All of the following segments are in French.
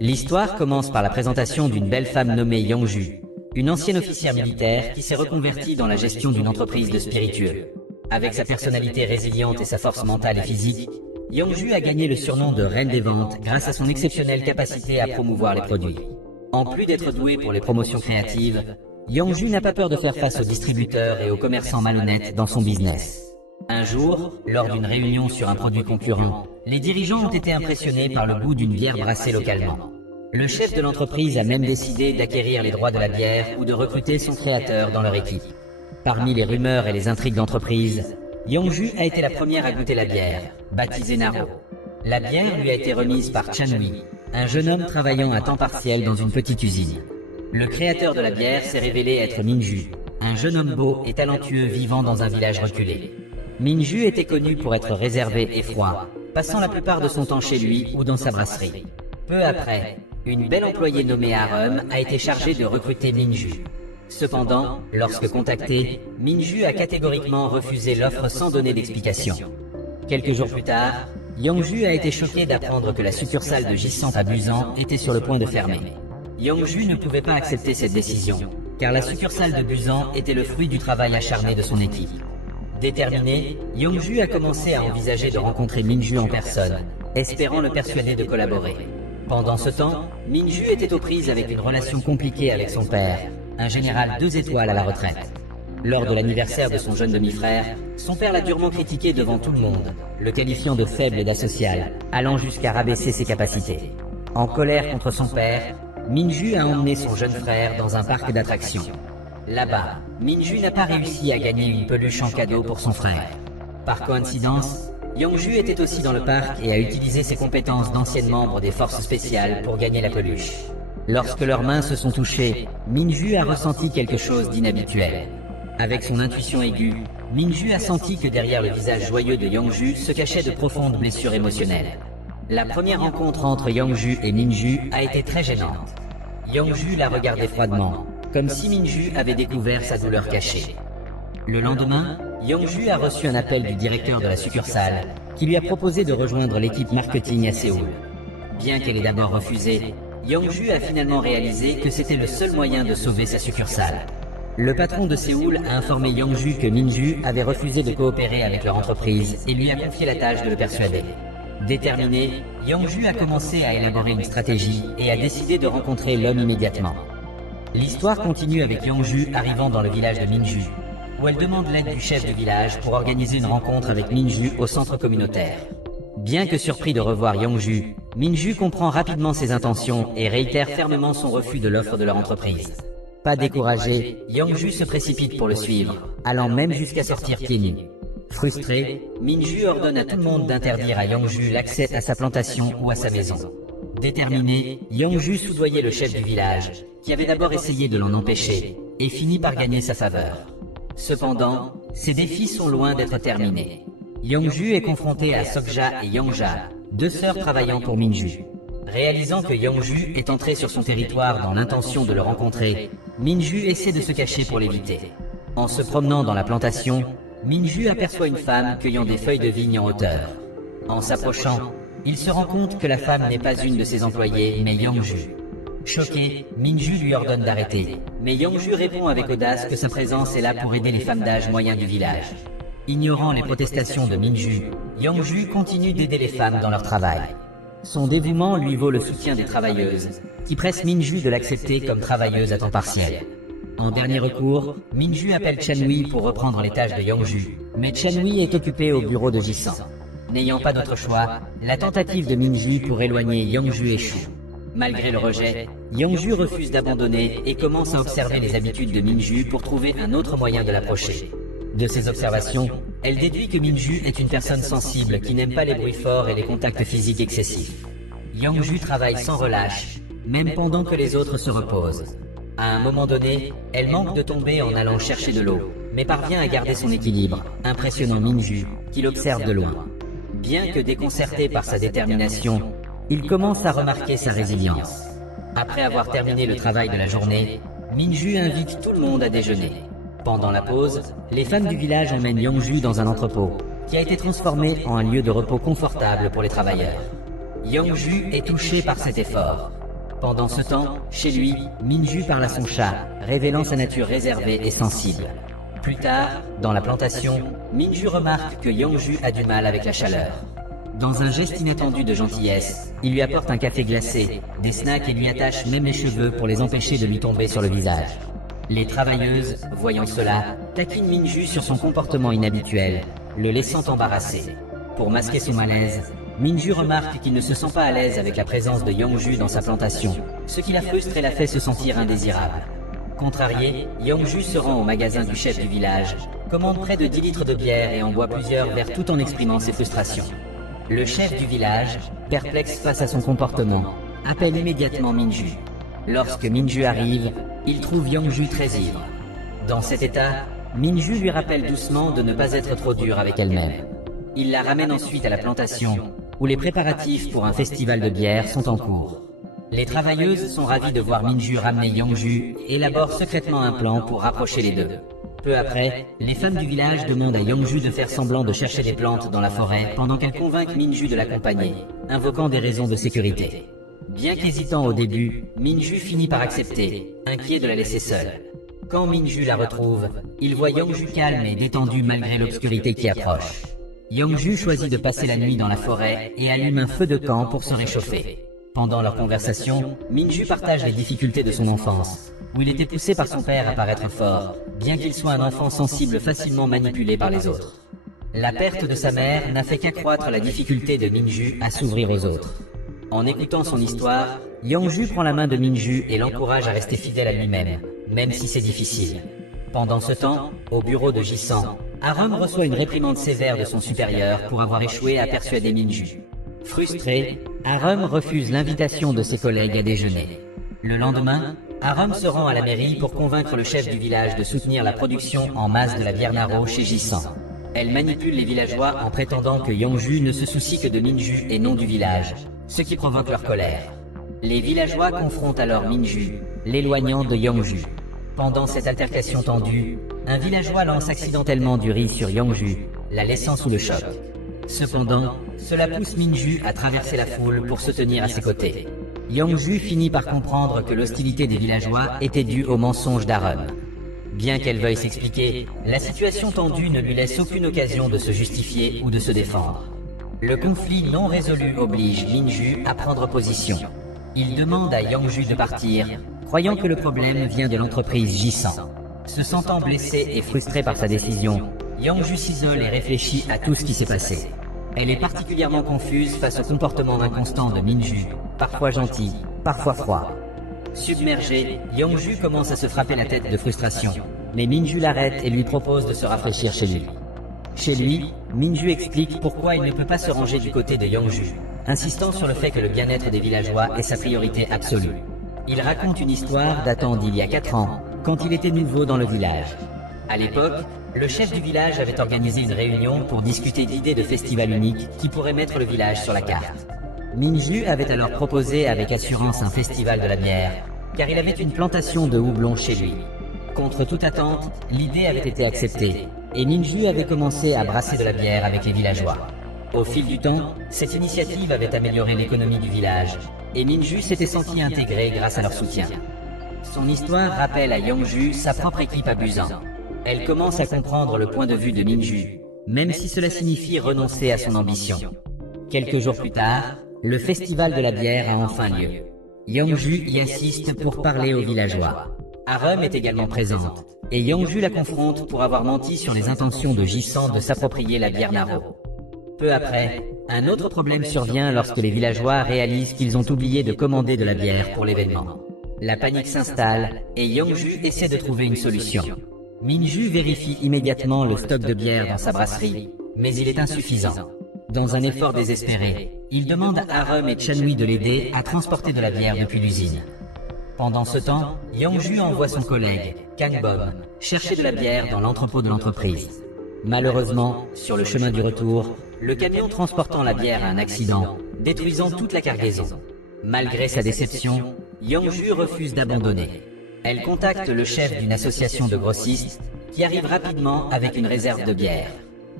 L'histoire commence par la présentation d'une belle femme nommée Yangju, une ancienne officière militaire qui s'est reconvertie dans la gestion d'une entreprise de spiritueux. Avec sa personnalité résiliente et sa force mentale et physique, Yangju a gagné le surnom de Reine des Ventes grâce à son exceptionnelle capacité à promouvoir les produits. En plus d'être douée pour les promotions créatives, Yangju n'a pas peur de faire face aux distributeurs et aux commerçants malhonnêtes dans son business. Un jour, lors d'une réunion sur un produit concurrent, les dirigeants ont été impressionnés par le goût d'une bière brassée localement. Le chef de l'entreprise a même décidé d'acquérir les droits de la bière ou de recruter son créateur dans leur équipe. Parmi les rumeurs et les intrigues d'entreprise, Yangju a été la première à goûter la bière, baptisée Naro. La bière lui a été remise par Chanui, un jeune homme travaillant à temps partiel dans une petite usine. Le créateur de la bière s'est révélé être Minju, un jeune homme beau et talentueux vivant dans un village reculé. Minju était connu pour être réservé et froid, passant la plupart de son temps chez lui ou dans sa brasserie. Peu après, une belle employée nommée Harum a été chargée de recruter Minju. Cependant, lorsque contacté, Minju a catégoriquement refusé l'offre sans donner d'explication. Quelques jours plus tard, Yangju a été choqué d'apprendre que la succursale de J100 à Busan était sur le point de fermer. Yangju ne pouvait pas accepter cette décision, car la succursale de Busan était le fruit du travail acharné de son équipe. Déterminé, Yangju a commencé à envisager de rencontrer Minju en personne, espérant le persuader de collaborer. Pendant ce temps, Minju était aux prises avec une relation compliquée avec son père, un général 2 étoiles à la retraite. Lors de l'anniversaire de son jeune demi-frère, son père l'a durement critiqué devant tout le monde, le qualifiant de faible et d'asocial, allant jusqu'à rabaisser ses capacités. En colère contre son père, Minju a emmené son jeune frère dans un parc d'attractions. Là-bas, Minju n'a pas réussi à gagner une peluche en cadeau pour son frère. Par coïncidence, Yangju était aussi dans le parc et a utilisé ses compétences d'ancienne membre des forces spéciales pour gagner la peluche. Lorsque leurs mains se sont touchées, Minju a ressenti quelque chose d'inhabituel. Avec son intuition aiguë, Minju a senti que derrière le visage joyeux de Yangju se cachaient de profondes blessures émotionnelles. La première rencontre entre Yangju et Minju a été très gênante. Yangju l'a regardé froidement, comme si Minju avait découvert sa douleur cachée. Le lendemain, Yangju a reçu un appel du directeur de la succursale, qui lui a proposé de rejoindre l'équipe marketing à Séoul. Bien qu'elle ait d'abord refusé, Yangju a finalement réalisé que c'était le seul moyen de sauver sa succursale. Le patron de Séoul a informé Yangju que Minju avait refusé de coopérer avec leur entreprise et lui a confié la tâche de le persuader. Déterminé, Yangju a commencé à élaborer une stratégie et a décidé de rencontrer l'homme immédiatement. L'histoire continue avec Yangju arrivant dans le village de Minju, où elle demande l'aide du chef de village pour organiser une rencontre avec Minju au centre communautaire. Bien que surpris de revoir Yangju, Minju comprend rapidement ses intentions et réitère fermement son refus de l'offre de leur entreprise. Pas découragé, Yangju se précipite pour le suivre, allant même jusqu'à sortir pieds nus. Frustré, Minju ordonne à tout le monde d'interdire à Yangju l'accès à sa plantation ou à sa maison. Déterminé, Yangju soudoyait le chef du village, qui avait d'abord essayé de l'en empêcher, et finit par gagner sa faveur. Cependant, ces défis sont loin d'être terminés. Yangju est confronté à Sokja et Yangja, deux sœurs travaillant pour Minju. Réalisant que Yangju est entré sur son territoire dans l'intention de le rencontrer, Minju essaie de se cacher pour l'éviter. En se promenant dans la plantation, Minju aperçoit une femme cueillant des feuilles de vigne en hauteur. En s'approchant, il se rend compte que la femme n'est pas une de ses employées, mais Yangju. Choqué, Minju lui ordonne d'arrêter, mais Yangju répond avec audace que sa présence est là pour aider les femmes d'âge moyen du village. Ignorant les protestations de Minju, Yangju continue d'aider les femmes dans leur travail. Son dévouement lui vaut le soutien des travailleuses, qui pressent Minju de l'accepter comme travailleuse à temps partiel. En dernier recours, Minju appelle Chanui pour reprendre les tâches de Yangju, mais Chanui est occupé au bureau de J100. N'ayant pas d'autre choix, la tentative de Minju pour éloigner Yangju échoue. Malgré le rejet, Yangju refuse d'abandonner et commence à observer les habitudes de Minju pour trouver un autre moyen de l'approcher. De ces observations, elle déduit que Minju est une personne sensible qui n'aime pas les bruits forts et les contacts physiques excessifs. Yangju travaille sans relâche, même pendant que les autres se reposent. À un moment donné, elle manque de tomber en allant chercher de l'eau, mais parvient à garder son équilibre, impressionnant Minju, qui l'observe de loin. Bien que déconcerté par sa détermination, il commence à remarquer sa résilience. Après avoir terminé le travail de la journée, Minju invite tout le monde à déjeuner. Pendant la pause, les femmes du village emmènent Yangju dans un entrepôt, qui a été transformé en un lieu de repos confortable pour les travailleurs. Yangju est touché par cet effort. Pendant ce temps, chez lui, Minju parle à son chat, révélant sa nature réservée et sensible. Plus tard, dans la plantation, Minju remarque que Yongju a du mal avec la chaleur. Dans un geste inattendu de gentillesse, il lui apporte un café glacé, des snacks et lui attache même les cheveux pour les empêcher de lui tomber sur le visage. Les travailleuses, voyant cela, taquinent Minju sur son comportement inhabituel, le laissant embarrassé. Pour masquer son malaise, Minju remarque qu'il ne se sent pas à l'aise avec la présence de Yongju dans sa plantation, ce qui la frustre et la fait se sentir indésirable. Contrarié, Yongju se rend au magasin du chef du village, commande près de 10 litres de bière et en boit plusieurs verres tout en exprimant ses frustrations. Le chef du village, perplexe face à son comportement, appelle immédiatement Minju. Lorsque Minju arrive, il trouve Yongju très ivre. Dans cet état, Minju lui rappelle doucement de ne pas être trop dur avec elle-même. Il la ramène ensuite à la plantation, où les préparatifs pour un festival de bière sont en cours. Les travailleuses sont ravies de voir Minju ramener Yongju et élaborent secrètement un plan pour rapprocher les deux. Peu après, les femmes du village demandent à Yongju de faire semblant de chercher des plantes dans la forêt pendant qu'elles convainquent Minju de l'accompagner, invoquant des raisons de sécurité. Bien qu'hésitant au début, Minju finit par accepter, inquiet de la laisser seule. Quand Minju la retrouve, il voit Yongju calme et détendu malgré l'obscurité qui approche. Yongju choisit de passer la nuit dans la forêt et allume un feu de camp pour se réchauffer. Pendant leur conversation, Minju partage les difficultés de son enfance, où il était poussé par son père à paraître fort, bien qu'il soit un enfant sensible facilement manipulé par les autres. La perte de sa mère n'a fait qu'accroître la difficulté de Minju à s'ouvrir aux autres. En écoutant son histoire, Yongju prend la main de Minju et l'encourage à rester fidèle à lui-même, même si c'est difficile. Pendant ce temps, au bureau de Jisan, Arum reçoit une réprimande sévère de son supérieur pour avoir échoué à persuader Minju. Frustré, Arum refuse l'invitation de ses collègues à déjeuner. Le lendemain, Arum se rend à la mairie pour convaincre le chef du village de soutenir la production en masse de la bière Naro chez Jisan. Elle manipule les villageois en prétendant que Yongju ne se soucie que de Minju et non du village, ce qui provoque leur colère. Les villageois confrontent alors Minju, l'éloignant de Yongju. Pendant cette altercation tendue, un villageois lance accidentellement du riz sur Yongju, la laissant sous le choc. Cependant, cela pousse Minju à traverser la foule pour se tenir à ses côtés. Yongju finit par comprendre que l'hostilité des villageois était due au mensonge d'Arum. Bien qu'elle veuille s'expliquer, la situation tendue ne lui laisse aucune occasion de se justifier ou de se défendre. Le conflit non résolu oblige Minju à prendre position. Il demande à Yongju de partir, croyant que le problème vient de l'entreprise Jisan. Se sentant blessé et frustré par sa décision, Yongju s'isole et réfléchit à tout ce qui s'est passé. Elle est particulièrement confuse face au comportement inconstant de Minju, parfois gentil, parfois froid. Submergé, Yongju commence à se frapper la tête de frustration, mais Minju l'arrête et lui propose de se rafraîchir chez lui. Chez lui, Minju explique pourquoi il ne peut pas se ranger du côté de Yongju, insistant sur le fait que le bien-être des villageois est sa priorité absolue. Il raconte une histoire datant d'il y a 4 ans, quand il était nouveau dans le village. À l'époque, le chef du village avait organisé une réunion pour discuter d'idées de festival unique qui pourrait mettre le village sur la carte. Minju avait alors proposé avec assurance un festival de la bière, car il avait une plantation de houblon chez lui. Contre toute attente, l'idée avait été acceptée, et Minju avait commencé à brasser de la bière avec les villageois. Au fil du temps, cette initiative avait amélioré l'économie du village, et Minju s'était senti intégré grâce à leur soutien. Son histoire rappelle à Yongju sa propre équipe abusant. Elle commence à comprendre le point de vue de Minju, même si cela signifie renoncer à son ambition. Quelques jours plus tard, le festival de la bière a enfin lieu. Yongju y assiste pour parler aux villageois. Arum est également présente, et Yongju la confronte pour avoir menti sur les intentions de Jisan de s'approprier la bière Naro. Peu après, un autre problème survient lorsque les villageois réalisent qu'ils ont oublié de commander de la bière pour l'événement. La panique s'installe, et Yongju essaie de trouver une solution. Minju vérifie immédiatement le stock de bière dans sa brasserie, mais il est insuffisant. Dans un effort désespéré, il demande à Arum et Chanui de l'aider à transporter de la bière depuis l'usine. Pendant ce temps, Yongju envoie son collègue, Kangbom, chercher de la bière dans l'entrepôt de l'entreprise. Malheureusement, sur le chemin du retour, le camion transportant la bière a un accident, détruisant toute la cargaison. Malgré sa déception, Yongju refuse d'abandonner. Elle contacte le chef d'une association de grossistes, qui arrive rapidement avec une réserve de bière.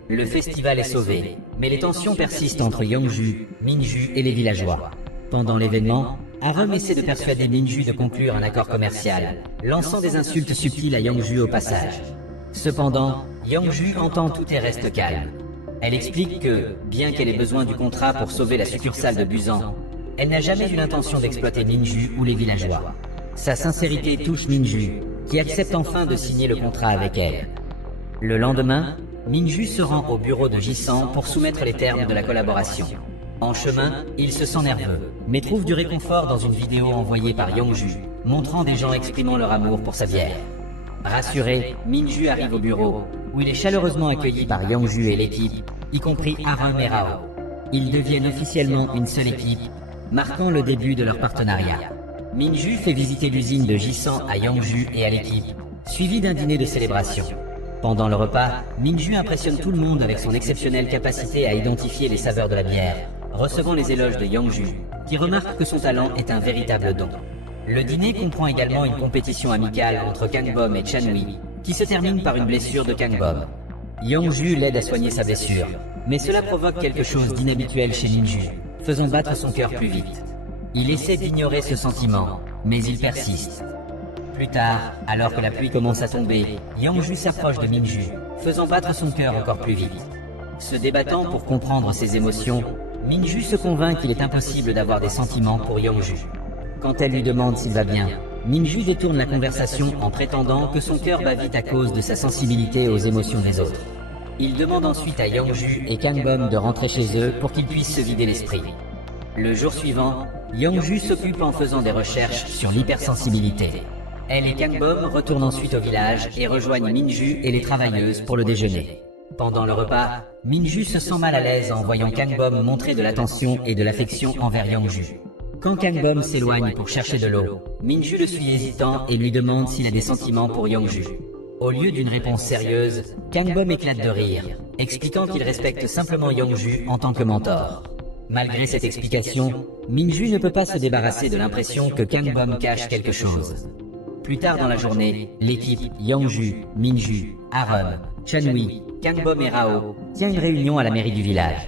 Le festival est sauvé, mais les tensions persistent entre Yongju, Minju et les villageois. Pendant l'événement, Arum essaie de persuader Minju de conclure un accord commercial, lançant des insultes subtiles à Yangju au passage. Cependant, Yangju entend tout et reste calme. Elle explique que, bien qu'elle ait besoin du contrat pour sauver la succursale de Busan, elle n'a jamais eu l'intention d'exploiter Minju ou les villageois. Sa sincérité touche Minju, qui accepte enfin de signer le contrat avec elle. Le lendemain, Minju se rend au bureau de Jisan pour soumettre les termes de la collaboration. En chemin, il se sent nerveux, mais trouve du réconfort dans une vidéo envoyée par Yangju, montrant des gens exprimant leur amour pour sa bière. Rassuré, Minju arrive au bureau, où il est chaleureusement accueilli par Yangju et l'équipe, y compris Arum et Rao. Ils deviennent officiellement une seule équipe, marquant le début de leur partenariat. Minju fait visiter l'usine de Jisan à Yangju et à l'équipe, suivi d'un dîner de célébration. Pendant le repas, Minju impressionne tout le monde avec son exceptionnelle capacité à identifier les saveurs de la bière, recevant les éloges de Yangju, qui remarque que son talent est un véritable don. Le dîner comprend également une compétition amicale entre Kangbom et Chanui, qui se termine par une blessure de Kangbom. Yangju l'aide à soigner sa blessure, mais cela provoque quelque chose d'inhabituel chez Minju, faisant battre son cœur plus vite. Il essaie d'ignorer ce sentiment, mais il persiste. Plus tard, alors que la pluie commence à tomber, Yangju s'approche de Minju, faisant battre son cœur encore plus vite. Se débattant pour comprendre ses émotions, Minju se convainc qu'il est impossible d'avoir des sentiments pour Yangju. Quand elle lui demande s'il va bien, Minju détourne la conversation en prétendant que son cœur bat vite à cause de sa sensibilité aux émotions des autres. Il demande ensuite à Yangju et Kangbom de rentrer chez eux pour qu'ils puissent se vider l'esprit. Le jour suivant, Yangju s'occupe en faisant des recherches sur l'hypersensibilité. Elle et Kangbom retournent ensuite au village et rejoignent Minju et les travailleuses pour le déjeuner. Pendant le repas, Minju se sent mal à l'aise en voyant Kangbom montrer de l'attention et de l'affection envers Yangju. Quand Kangbom s'éloigne pour chercher de l'eau, Minju le suit hésitant et lui demande s'il a des sentiments pour Yangju. Au lieu d'une réponse sérieuse, Kangbom éclate de rire, expliquant qu'il respecte simplement Yangju en tant que mentor. Malgré cette explication, Minju ne peut pas se débarrasser de l'impression que Kangbom cache quelque chose. Plus tard dans la journée, l'équipe Yangju, Minju, Arum, Chanui, Kangbom et Rao tient une réunion à la mairie du village.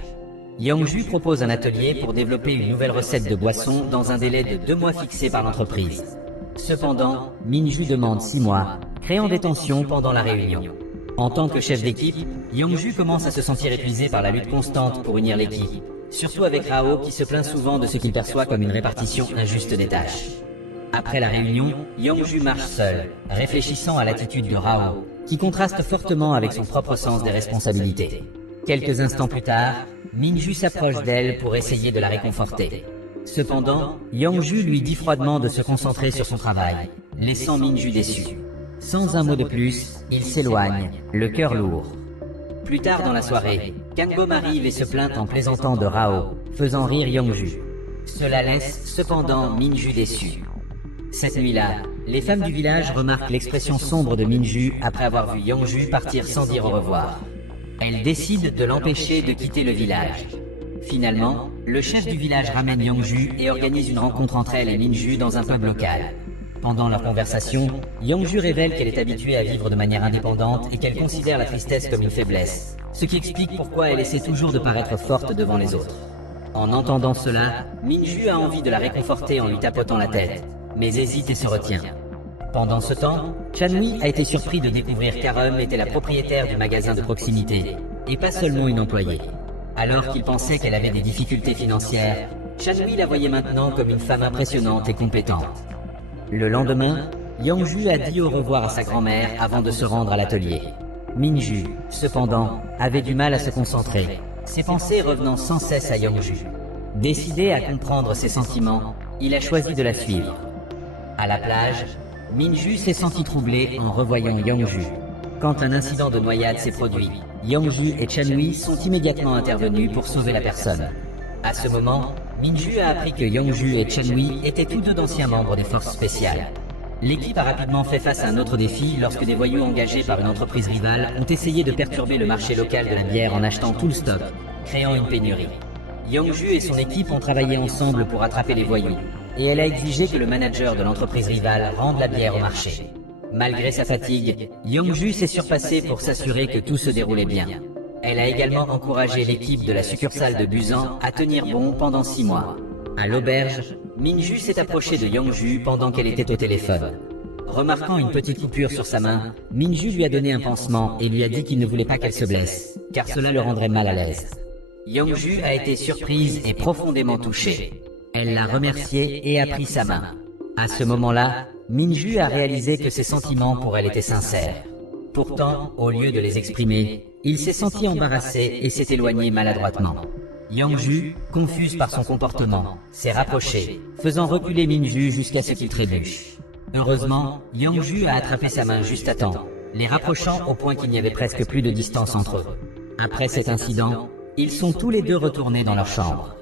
Yangju propose un atelier pour développer une nouvelle recette de boisson dans un délai de 2 mois fixé par l'entreprise. Cependant, Minju demande 6 mois, créant des tensions pendant la réunion. En tant que chef d'équipe, Yangju commence à se sentir épuisé par la lutte constante pour unir l'équipe, surtout avec Rao qui se plaint souvent de ce qu'il perçoit comme une répartition injuste des tâches. Après la réunion, Yangju marche seul, réfléchissant à l'attitude de Rao, qui contraste fortement avec son propre sens des responsabilités. Quelques instants plus tard, Minju s'approche d'elle pour essayer de la réconforter. Cependant, Yangju lui dit froidement de se concentrer sur son travail, laissant Minju déçu. Sans un mot de plus, il s'éloigne, le cœur lourd. Plus tard dans la soirée, Kangbom arrive et se plaint en plaisantant de Rao, faisant rire Yangju. Cela laisse cependant Minju déçu. Cette nuit-là, les femmes du village remarquent l'expression sombre de Minju après avoir vu Yangju partir sans dire au revoir. Elles décident de l'empêcher de quitter le village. Finalement, le chef du village ramène Yangju et organise une rencontre entre elle et Minju dans un pub local. Pendant leur conversation, Yangju révèle qu'elle est habituée à vivre de manière indépendante et qu'elle considère la tristesse comme une faiblesse, ce qui explique pourquoi elle essaie toujours de paraître forte devant les autres. En entendant cela, Minju a envie de la réconforter en lui tapotant la tête, mais hésite et se retient. Pendant ce temps, Chanui a été surpris de découvrir qu'Arum était la propriétaire du magasin de proximité, et pas seulement une employée. Alors qu'il pensait qu'elle avait des difficultés financières, Chanui la voyait maintenant comme une femme impressionnante et compétente. Le lendemain, Yangju a dit au revoir à sa grand-mère avant de se rendre à l'atelier. Minju, cependant, avait du mal à se concentrer, ses pensées revenant sans cesse à Yangju. Décidé à comprendre ses sentiments, il a choisi de la suivre. À la plage, Minju s'est senti troublé en revoyant Yangju. Quand un incident de noyade s'est produit, Yangju et Chanui sont immédiatement intervenus pour sauver la personne. À ce moment, Minju a appris que Yangju et Chanui étaient tous deux d'anciens membres des forces spéciales. L'équipe a rapidement fait face à un autre défi lorsque des voyous engagés par une entreprise rivale ont essayé de perturber le marché local de la bière en achetant tout le stock, créant une pénurie. Yangju et son équipe ont travaillé ensemble pour attraper les voyous, et elle a exigé que le manager de l'entreprise rivale rende la bière au marché. Malgré sa fatigue, Yangju s'est surpassée pour s'assurer que tout se déroulait bien. Elle a également encouragé l'équipe de la succursale de Busan à tenir bon pendant 6 mois. À l'auberge, Minju s'est approché de Yongju pendant qu'elle était au téléphone. Remarquant une petite coupure sur sa main, Minju lui a donné un pansement et lui a dit qu'il ne voulait pas qu'elle se blesse, car cela le rendrait mal à l'aise. Yongju a été surprise et profondément touchée. Elle l'a remercié et a pris sa main. À ce moment-là, Minju a réalisé que ses sentiments pour elle étaient sincères. Pourtant, au lieu de les exprimer, il s'est senti embarrassé et s'est éloigné maladroitement. Yongju, confuse par son comportement, s'est rapproché, faisant reculer Minju jusqu'à ce qu'il trébuche. Heureusement, Yongju a attrapé sa main juste à temps, les rapprochant au point qu'il n'y avait presque plus de distance entre eux. Après cet incident, ils sont tous les deux retournés dans leur chambre.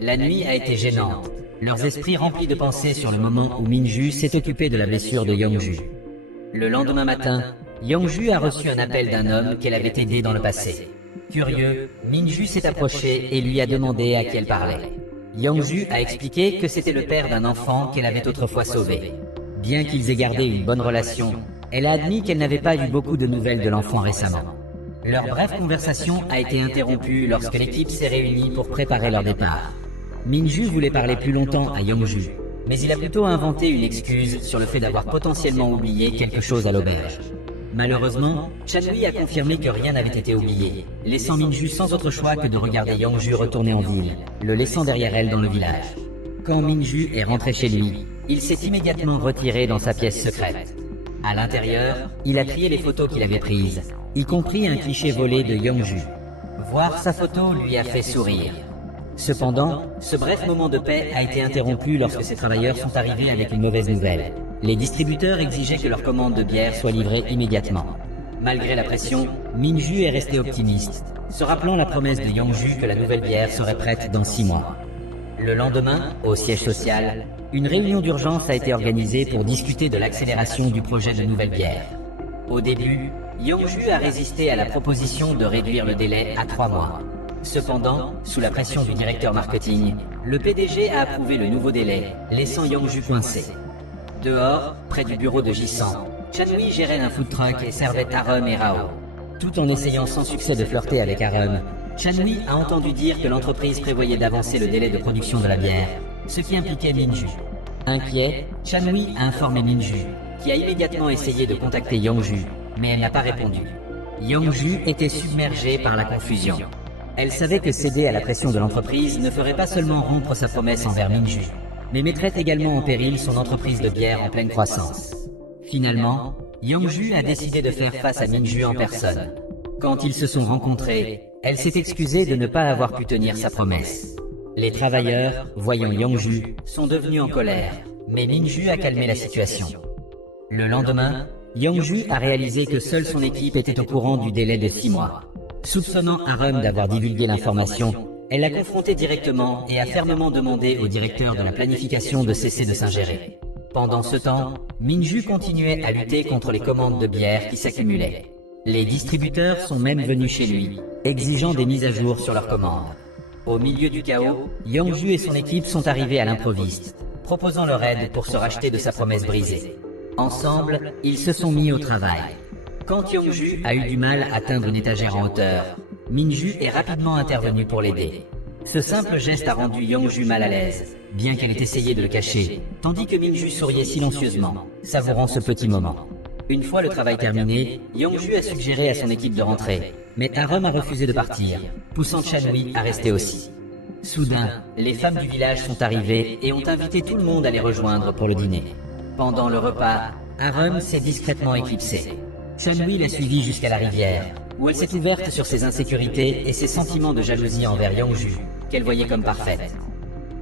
La nuit a été gênante, leurs esprits remplis de pensées sur le moment où Minju s'est occupé de la blessure de Yongju. Le lendemain matin, Yongju a reçu un appel d'un homme qu'elle avait aidé dans le passé. Curieux, Minju s'est approché et lui a demandé à qui elle parlait. Yongju a expliqué que c'était le père d'un enfant qu'elle avait autrefois sauvé. Bien qu'ils aient gardé une bonne relation, elle a admis qu'elle n'avait pas eu beaucoup de nouvelles de l'enfant récemment. Leur brève conversation a été interrompue lorsque l'équipe s'est réunie pour préparer leur départ. Minju voulait parler plus longtemps à Yongju, mais il a plutôt inventé une excuse sur le fait d'avoir potentiellement oublié quelque chose à l'auberge. Malheureusement, Chanui a confirmé que rien n'avait été oublié, laissant Minju sans autre choix que de regarder Yongju retourner en ville, le laissant derrière elle dans le village. Quand Minju est rentré chez lui, il s'est immédiatement retiré dans sa pièce secrète. À l'intérieur, il a trié les photos qu'il avait prises, y compris un cliché volé de Yongju. Voir sa photo lui a fait sourire. Cependant, ce bref moment de paix a été interrompu lorsque ses travailleurs sont arrivés avec une mauvaise nouvelle. Les distributeurs exigeaient que leur commande de bière soit livrée immédiatement. Malgré la pression, Minju est resté optimiste, se rappelant la promesse de Yongju que la nouvelle bière serait prête dans 6 mois. Le lendemain, au siège social, une réunion d'urgence a été organisée pour discuter de l'accélération du projet de nouvelle bière. Au début, Yongju a résisté à la proposition de réduire le délai à 3 mois. Cependant, sous la pression du directeur marketing, le PDG a approuvé le nouveau délai, laissant Yongju coincé. Dehors, près du bureau de Jisan, Chanui gérait un food truck et servait Arum et Rao. Tout en essayant sans succès de flirter avec Arum, Chanui a entendu dire que l'entreprise prévoyait d'avancer le délai de production de la bière, ce qui impliquait Minju. Inquiet, Chanui a informé Minju, qui a immédiatement essayé de contacter Yongju, mais elle n'a pas répondu. Yongju était submergée par la confusion. Elle savait que céder à la pression de l'entreprise ne ferait pas seulement rompre sa promesse envers Minju, mais mettrait également en péril son entreprise de bière en pleine croissance. Finalement, Yongju a décidé de faire face à Minju en personne. Quand ils se sont rencontrés, elle s'est excusée de ne pas avoir pu tenir sa promesse. Les travailleurs, voyant Yongju, sont devenus en colère, mais Minju a calmé la situation. Le lendemain, Yongju a réalisé que seule son équipe était au courant du délai de 6 mois. Soupçonnant Arum d'avoir divulgué l'information, elle l'a confronté directement et a fermement demandé au directeur de la planification de cesser de s'ingérer. Pendant ce temps, Minju continuait à lutter contre les commandes de bière qui s'accumulaient. Les distributeurs sont même venus chez lui, exigeant des mises à jour sur leurs commandes. Au milieu du chaos, Yongju et son équipe sont arrivés à l'improviste, proposant leur aide pour se racheter de sa promesse brisée. Ensemble, ils se sont mis au travail. Quand Yongju a eu du mal à atteindre une étagère en hauteur, Minju est rapidement intervenue pour l'aider. Ce simple geste a rendu Yongju mal à l'aise, bien qu'elle ait essayé de le cacher, tandis que Minju souriait silencieusement, savourant ce petit moment. Une fois le travail terminé, Yongju a suggéré à son équipe de rentrer, mais Arum a refusé de partir, poussant Chanui à rester aussi. Soudain, les femmes du village sont arrivées et ont invité tout le monde à les rejoindre pour le dîner. Pendant le repas, Arum s'est discrètement éclipsée. Chanui l'a suivie jusqu'à la rivière, où elle s'est ouverte sur ses insécurités et ses sentiments de jalousie envers Yongju, qu'elle voyait comme parfaite.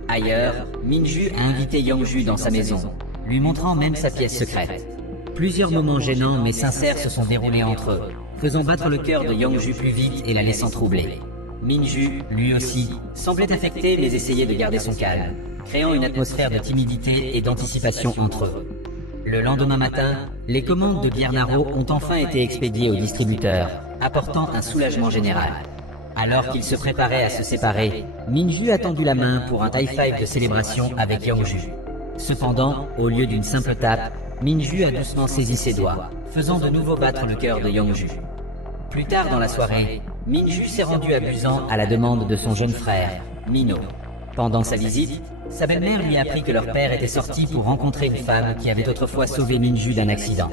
Ailleurs, Minju a invité Yongju dans sa maison, lui montrant même sa pièce secrète. Plusieurs moments gênants mais sincères se sont déroulés entre eux, faisant battre le cœur de Yongju plus vite et la laissant troublée. Minju, lui aussi, semblait affecté mais essayait de garder son calme, créant une atmosphère de timidité et d'anticipation entre eux. Le lendemain matin, les commandes de bière Naro ont enfin été expédiées aux distributeurs, apportant un soulagement général. Alors qu'ils se préparaient à se séparer, Minju a tendu la main pour un high five de célébration avec Yongju. Cependant, au lieu d'une simple tape, Minju a doucement saisi ses doigts, faisant de nouveau battre le cœur de Yongju. Plus tard dans la soirée, Minju s'est rendu à Busan à la demande de son jeune frère, Mino. Pendant sa visite, sa belle-mère lui apprit que leur père était sorti pour rencontrer une femme qui avait autrefois sauvé Minju d'un accident.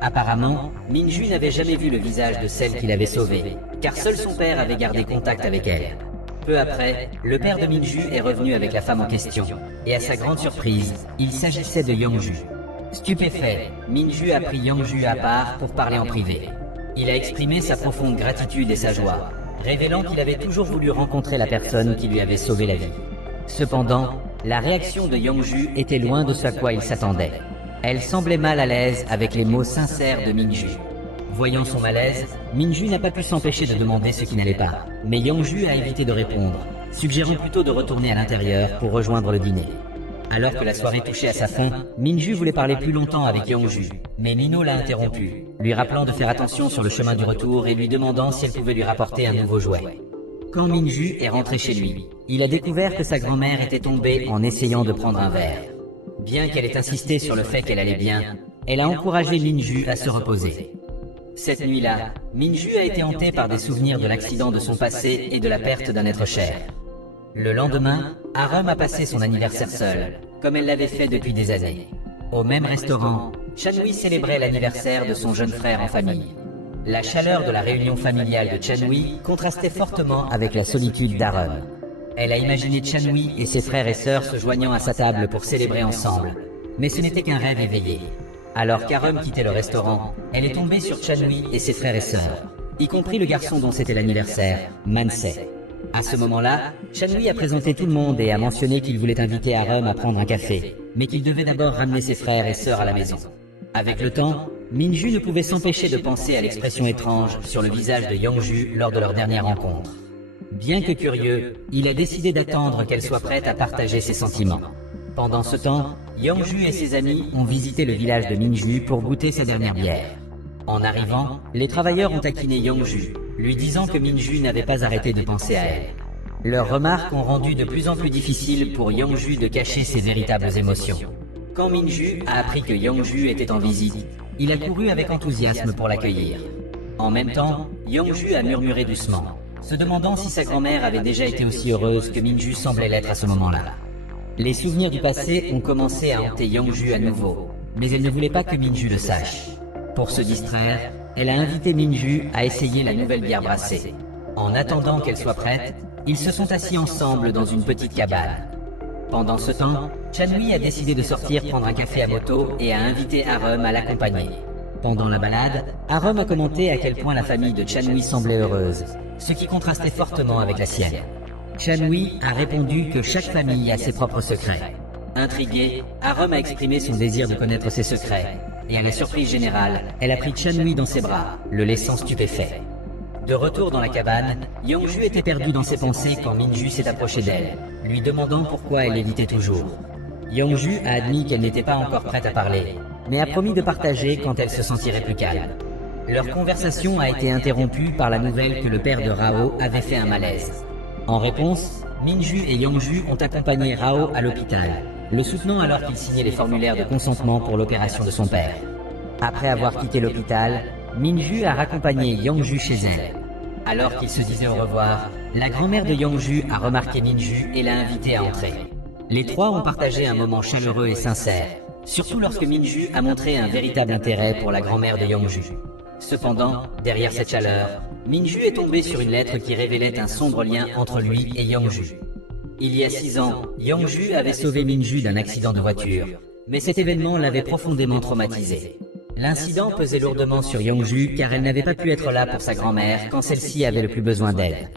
Apparemment, Minju n'avait jamais vu le visage de celle qu'il avait sauvée, car seul son père avait gardé contact avec elle. Peu après, le père de Minju est revenu avec la femme en question, et à sa grande surprise, il s'agissait de Yongju. Stupéfait, Minju a pris Yongju à part pour parler en privé. Il a exprimé sa profonde gratitude et sa joie, révélant qu'il avait toujours voulu rencontrer la personne qui lui avait sauvé la vie. Cependant, la réaction de Yongju était loin de ce à quoi il s'attendait. Elle semblait mal à l'aise avec les mots sincères de Minju. Voyant son malaise, Minju n'a pas pu s'empêcher de demander ce qui n'allait pas, mais Yongju a évité de répondre, suggérant plutôt de retourner à l'intérieur pour rejoindre le dîner. Alors que la soirée touchait à sa fin, Minju voulait parler plus longtemps avec Yongju, mais Mino l'a interrompu, lui rappelant de faire attention sur le chemin du retour et lui demandant si elle pouvait lui rapporter un nouveau jouet. Quand Minju est rentré chez lui, il a découvert que sa grand-mère était tombée en essayant de prendre un verre. Bien qu'elle ait insisté sur le fait qu'elle allait bien, elle a encouragé Minju à se reposer. Cette nuit-là, Minju a été hanté par des souvenirs de l'accident de son passé et de la perte d'un être cher. Le lendemain, Arum a passé son anniversaire seul, comme elle l'avait fait depuis des années. Au même restaurant, Chanwi célébrait l'anniversaire de son jeune frère en famille. La chaleur de la réunion familiale de Chanwi contrastait fortement avec la solitude d'Arum. Elle a imaginé Chanwi et ses frères et sœurs se joignant à sa table pour célébrer ensemble, mais ce n'était qu'un rêve éveillé. Alors qu'Arum quittait le restaurant, elle est tombée sur Chanwi et ses frères et sœurs, y compris le garçon dont c'était l'anniversaire, Mansei. À ce moment-là, Chanwi a présenté tout le monde et a mentionné qu'il voulait inviter Arum à prendre un café, mais qu'il devait d'abord ramener ses frères et sœurs à la maison. Avec le temps, Minju ne pouvait s'empêcher de penser à l'expression étrange sur le visage de Yongju lors de leur dernière rencontre. Bien que curieux, il a décidé d'attendre qu'elle soit prête à partager ses sentiments. Pendant ce temps, Yongju et ses amis ont visité le village de Minju pour goûter sa dernière bière. En arrivant, les travailleurs ont taquiné Yongju, lui disant que Minju n'avait pas arrêté de penser à elle. Leurs remarques ont rendu de plus en plus difficile pour Yongju de cacher ses véritables émotions. Quand Minju a appris que Yongju était en visite, il a couru avec enthousiasme pour l'accueillir. En même temps, Yongju a murmuré doucement, se demandant si sa grand-mère avait déjà été aussi heureuse que Minju semblait l'être à ce moment-là. Les souvenirs du passé ont commencé à hanter Yongju à nouveau, mais elle ne voulait pas que Minju le sache. Pour se distraire, elle a invité Minju à essayer la nouvelle bière brassée. En attendant qu'elle soit prête, ils se sont assis ensemble dans une petite cabane. Pendant ce temps, Chanwi a décidé de sortir prendre un café à moto et a invité Arum à l'accompagner. Pendant la balade, Arum a commenté à quel point la famille de Chanwi semblait heureuse, ce qui contrastait fortement avec la sienne. Chanwi a répondu que chaque famille a ses propres secrets. Intriguée, Arum a exprimé son désir de connaître ses secrets, et à la surprise générale, elle a pris Chanwi dans ses bras, le laissant stupéfait. De retour dans la cabane, Yongju était perdue dans ses pensées quand Minju s'est approchée d'elle, lui demandant pourquoi elle l'évitait toujours. Yongju a admis qu'elle n'était pas encore prête à parler, mais a promis de partager quand elle se sentirait plus calme. Leur conversation a été interrompue par la nouvelle que le père de Rao avait fait un malaise. En réponse, Minju et Yongju ont accompagné Rao à l'hôpital, le soutenant alors qu'il signait les formulaires de consentement pour l'opération de son père. Après avoir quitté l'hôpital, Minju a raccompagné Yongju chez elle. Alors qu'ils se disaient au revoir, la grand-mère de Yongju a remarqué Minju et l'a invité à entrer. Les trois ont partagé un moment chaleureux et sincère, surtout lorsque Minju a montré un véritable intérêt pour la grand-mère de Yongju. Cependant, derrière cette chaleur, Minju est tombé sur une lettre qui révélait un sombre lien entre lui et Yongju. Il y a 6 ans, Yongju avait sauvé Minju d'un accident de voiture, mais cet événement l'avait profondément traumatisé. L'incident pesait lourdement sur Yongju car elle n'avait pas pu être là pour sa grand-mère quand celle-ci avait le plus besoin d'elle.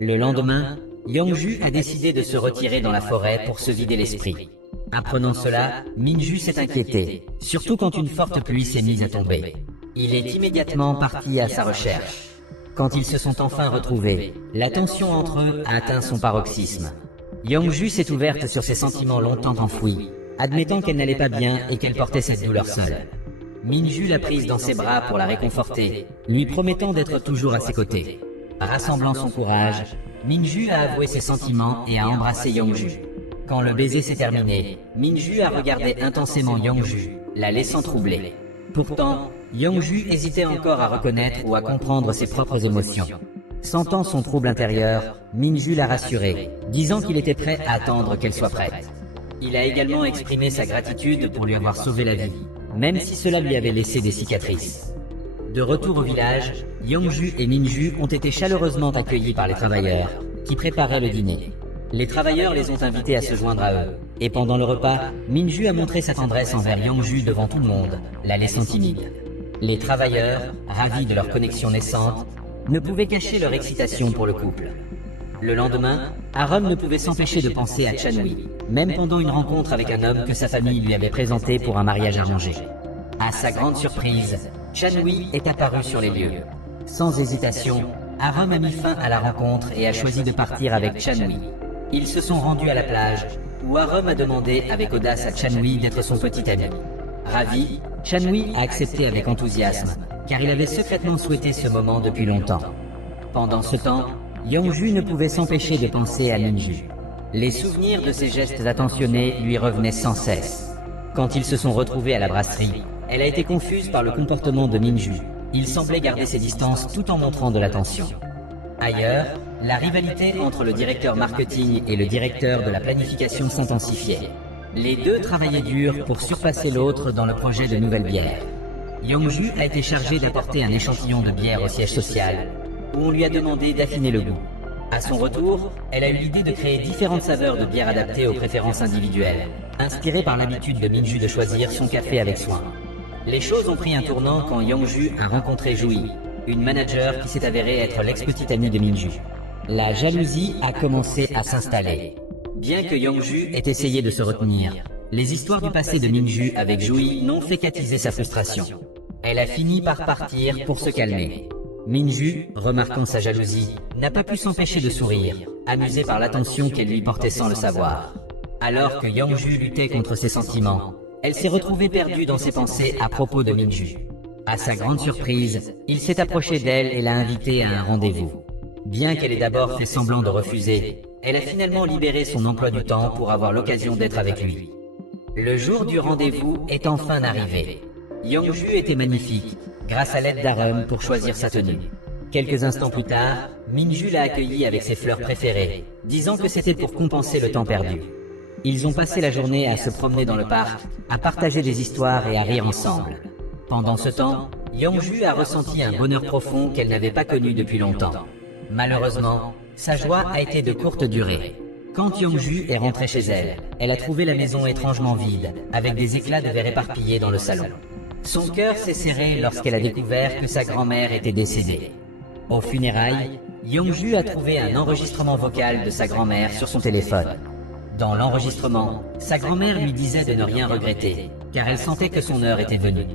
Le lendemain, Yongju a décidé de se retirer dans la forêt pour se vider l'esprit. Apprenant cela, Minju s'est inquiété, surtout quand une forte pluie s'est mise à tomber. Il est immédiatement parti à sa recherche. Quand ils se sont enfin retrouvés, la tension entre eux a atteint son paroxysme. Yongju s'est ouverte sur ses sentiments longtemps enfouis, admettant qu'elle n'allait pas bien et qu'elle portait cette douleur seule. Minju l'a prise dans ses bras pour la réconforter, lui promettant d'être toujours à ses côtés. Rassemblant son courage, Minju a avoué ses sentiments et a embrassé Yongju. Quand le baiser s'est terminé, Minju a regardé intensément Yongju, la laissant troublée. Pourtant, Yongju hésitait encore à reconnaître ou à comprendre ses propres émotions. Sentant son trouble intérieur, Minju l'a rassurée, disant qu'il était prêt à attendre qu'elle soit prête. Il a également exprimé sa gratitude pour lui avoir sauvé la vie, même si cela lui avait laissé des cicatrices. De retour au village, Yongju et Minju ont été chaleureusement accueillis par les travailleurs, qui préparaient le dîner. Les travailleurs les ont invités à se joindre à eux, et pendant le repas, Minju a montré sa tendresse envers Yongju devant tout le monde, la laissant timide. Les travailleurs, ravis de leur connexion naissante, ne pouvaient cacher leur excitation pour le couple. Le lendemain, Arum ne pouvait s'empêcher de penser à Chanwi, même pendant une rencontre avec un homme que sa famille lui avait présenté pour un mariage arrangé. À sa grande surprise, Chanwi est apparu sur les lieux. Sans hésitation, Arum a mis fin à la rencontre et a choisi de partir avec Chanwi. Ils se sont rendus à la plage, où Arum a demandé avec audace à Chanwi d'être son petit ami. Ravi, Chanwi a accepté avec enthousiasme, car il avait secrètement souhaité ce moment depuis longtemps. Pendant ce temps, Yongju ne pouvait s'empêcher de penser à Minju. Les souvenirs de ses gestes attentionnés lui revenaient sans cesse. Quand ils se sont retrouvés à la brasserie, elle a été confuse par le comportement de Minju. Il semblait garder ses distances tout en montrant de l'attention. Ailleurs, la rivalité entre le directeur marketing et le directeur de la planification s'intensifiait. Les deux travaillaient dur pour surpasser l'autre dans le projet de nouvelles bières. Yongju a été chargé d'apporter un échantillon de bière au siège social, où on lui a demandé d'affiner le goût. À son retour, elle a eu l'idée de créer différentes saveurs de bière adaptées aux préférences individuelles, inspirée par l'habitude de Minju de choisir son café avec soin. Les choses ont pris un tournant quand Yongju a rencontré Jui, une manager qui s'est avérée être l'ex-petite amie de Minju. La jalousie a commencé à s'installer. Bien que Yongju ait essayé de se retenir, les histoires du passé de Minju avec Jui n'ont fait qu'attiser sa frustration. Elle a fini par partir pour se calmer. Minju, remarquant sa jalousie, n'a pas pu s'empêcher de sourire, amusé par l'attention qu'elle lui portait sans le savoir. Alors que Yongju luttait contre ses sentiments, elle s'est retrouvée perdue dans ses pensées à propos de Minju. À sa grande surprise, il s'est approché d'elle et l'a invitée à un rendez-vous. Bien qu'elle ait d'abord fait semblant de refuser, elle a finalement libéré son emploi du temps pour avoir l'occasion d'être avec lui. Le jour du rendez-vous est enfin arrivé. Yongju était magnifique, grâce à l'aide d'Arum pour choisir sa tenue. Quelques instants plus tard, Minju l'a accueilli avec ses fleurs préférées, disant que c'était pour compenser le temps perdu. Ils ont passé la journée à se promener dans le parc, à partager des histoires et à rire ensemble. Pendant ce temps, Yongju a ressenti un bonheur profond qu'elle n'avait pas connu depuis longtemps. Malheureusement, sa joie a été de courte durée. Quand Yongju est rentrée chez elle, elle a trouvé la maison étrangement vide, avec des éclats de verre éparpillés dans le salon. Son cœur s'est serré lorsqu'elle a découvert que sa grand-mère était décédée. Aux funérailles, Yongju a trouvé un enregistrement vocal de sa grand-mère sur son téléphone. Dans l'enregistrement, sa grand-mère lui disait de ne rien regretter, car elle sentait que son heure était venue.